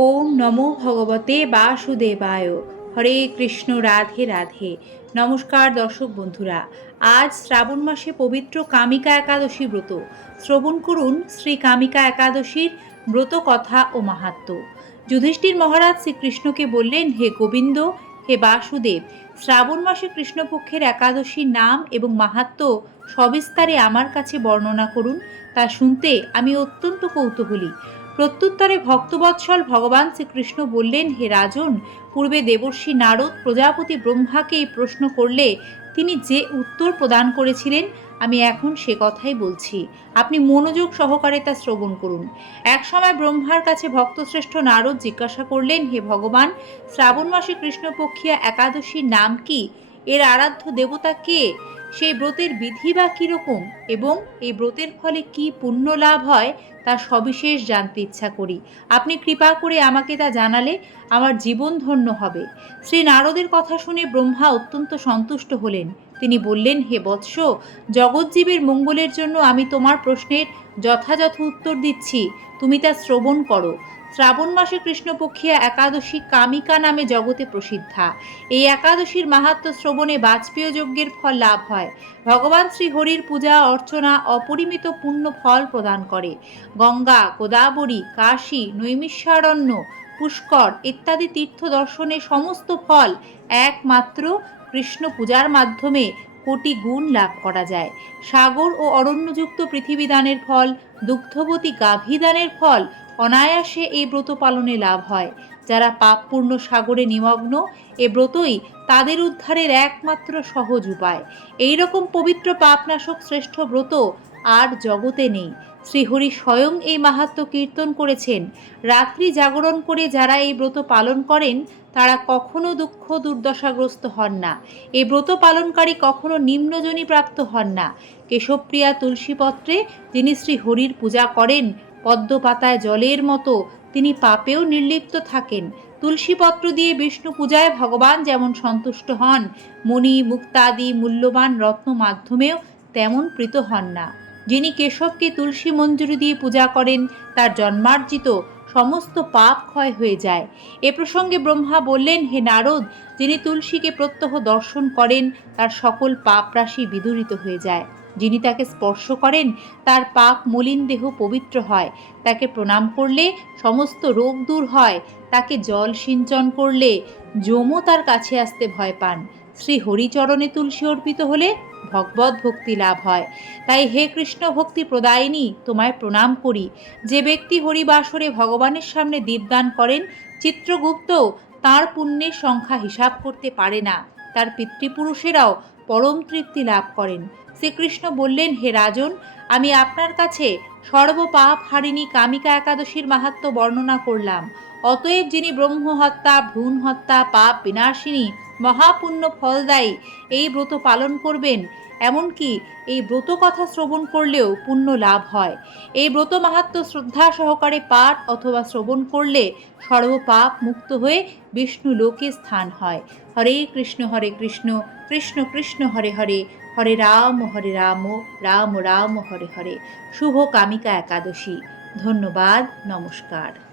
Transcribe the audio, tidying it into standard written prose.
ওম নমো ভগবতে বাসুদেবায়। হরে কৃষ্ণ, রাধে রাধে। নমস্কার দর্শক বন্ধুরা, আজ শ্রাবণ মাসে পবিত্র কামিকা একাদশী ব্রত। শ্রবণ করুন শ্রী কামিকা একাদশীর ব্রত কথা ও মাহাত্ম্য। যুধিষ্ঠির মহারাজ শ্রীকৃষ্ণকে বললেন, হে গোবিন্দ, হে বাসুদেব, শ্রাবণ মাসে কৃষ্ণপক্ষের একাদশীর নাম এবং মাহাত্ম্য সবিস্তারে আমার কাছে বর্ণনা করুন। তা শুনতে আমি অত্যন্ত কৌতূহলী। প্রত্যুত্তরে ভক্তবৎসল ভগবান শ্রীকৃষ্ণ বললেন, হে রাজন, পূর্বে দেবর্ষি নারদ প্রজাপতি ব্রহ্মাকে এই প্রশ্ন করলে তিনি যে উত্তর প্রদান করেছিলেন, আমি এখন সে কথাই বলছি। আপনি মনোযোগ সহকারে তা শ্রবণ করুন। এক সময় ব্রহ্মার কাছে ভক্তশ্রেষ্ঠ নারদ জিজ্ঞাসা করলেন, হে ভগবান, শ্রাবণ মাসে কৃষ্ণপক্ষিয়া একাদশীর নাম কি? এর আরাধ্য দেবতা কে? সেই ব্রতের বিধি বা কীরকম এবং এই ব্রতের ফলে কি পুণ্য লাভ হয় তা সবিশেষ জানতে ইচ্ছা করি। আপনি কৃপা করে আমাকে তা জানালে আমার জীবন ধন্য হবে। শ্রী নারদের কথা শুনে ব্রহ্মা অত্যন্ত সন্তুষ্ট হলেন। তিনি বললেন, হে বৎস, জগজ্জীবের মঙ্গলের জন্য আমি তোমার প্রশ্নের যথাযথ উত্তর দিচ্ছি, তুমি তা শ্রবণ করো। শ্রাবণ মাসে কৃষ্ণপক্ষিয়া একাদশী কামিকা নামে জগতে প্রসিদ্ধা। এই একাদশীর মাহাত্ম্য শ্রবণে বাজপেয় যজ্ঞের ফল লাভ হয়। ভগবান শ্রী হরির পূজা অর্চনা অপরিমিত পুণ্য ফল প্রদান করে। গঙ্গা, গোদাবরী, কাশী, নৈমিষারণ্য, পুষ্কর ইত্যাদি তীর্থ দর্শনের সমস্ত ফল একমাত্র কৃষ্ণ পূজার মাধ্যমে কোটি গুণ লাভ করা যায়। সাগর ও অরণ্যযুক্ত পৃথিবী দানের ফল, দুগ্ধবতী গাভী দানের ফল অনায়াসে এই ব্রত পালনে লাভ হয়। যারা পাপপূর্ণ সাগরে নিমগ্ন, এ ব্রতই তাদের উদ্ধারের একমাত্র সহজ উপায়। এই রকম পবিত্র পাপনাশক শ্রেষ্ঠ ব্রত আর জগতে নেই। শ্রীহরি স্বয়ং এই মাহাত্ম্য কীর্তন করেছেন। রাত্রি জাগরণ করে যারা এই ব্রত পালন করেন তারা কখনো দুঃখ দুর্দশাগ্রস্ত হন না। এই ব্রত পালনকারী কখনো নিম্নজনী প্রাপ্ত হন না। কেশবপ্রিয়া তুলসীপত্রে যিনি শ্রীহরির পূজা করেন, পদ্মপাতায় জলের মতো তিনি পাপেও নির্লিপ্ত থাকেন। তুলসীপত্র দিয়ে বিষ্ণু পূজায় ভগবান যেমন সন্তুষ্ট হন, মণি মুক্তাদি মূল্যবান রত্ন মাধ্যমেও তেমন প্রীত হন না। যিনি কেশবকে তুলসী মঞ্জুরি দিয়ে পূজা করেন তার জন্মার্জিত সমস্ত পাপ ক্ষয় হয়ে যায়। এ প্রসঙ্গে ব্রহ্মা বললেন, হে নারদ, যিনি তুলসীকে প্রত্যহ দর্শন করেন তার সকল পাপ রাশি বিদূরিত হয়ে যায়। যিনি তাকে স্পর্শ করেন তার পাপ মলিন দেহ পবিত্র হয়। তাকে প্রণাম করলে সমস্ত রোগ দূর হয়। তাকে জল সিঞ্চন করলে যমও তার কাছে আসতে ভয় পান। শ্রী হরিচরণে তুলসী অর্পিত হলে ভগবত ভক্তি লাভ হয়। তাই হে কৃষ্ণ ভক্তি প্রদায়িনী, তোমায় প্রণাম করি। যে ব্যক্তি হরিবাসরে ভগবানের সামনে দীপদান করেন, চিত্রগুপ্ত তাঁর পুণ্যের সংখ্যা হিসাব করতে পারে না। তার পিতৃপুরুষেরাও পরম তৃপ্তি লাভ করেন। শ্রীকৃষ্ণ বললেন, হে রাজন, আমি আপনার কাছে সর্বপাপ হারিণী কামিকা একাদশীর মাহাত্ম্য বর্ণনা করলাম। অতএব যিনি ব্রহ্ম হত্যা, ভ্রূণ হত্যা, পাপ বিনাশিনী, মহাপুণ্য ফলদায়ী এই ব্রত পালন করবেন, এমনকি এই ব্রত কথা শ্রবণ করলেও পুণ্য লাভ হয়। এই ব্রত মাহাত্ম্য শ্রদ্ধা সহকারে পাঠ অথবা শ্রবণ করলে সর্বপাপ মুক্ত হয়ে বিষ্ণু লোকে স্থান হয়। হরে কৃষ্ণ কৃষ্ণ কৃষ্ণ হরে হরে, হরে রাম রাম রাম হরে হরে। শুভ কামিকা একাদশী। ধন্যবাদ। নমস্কার।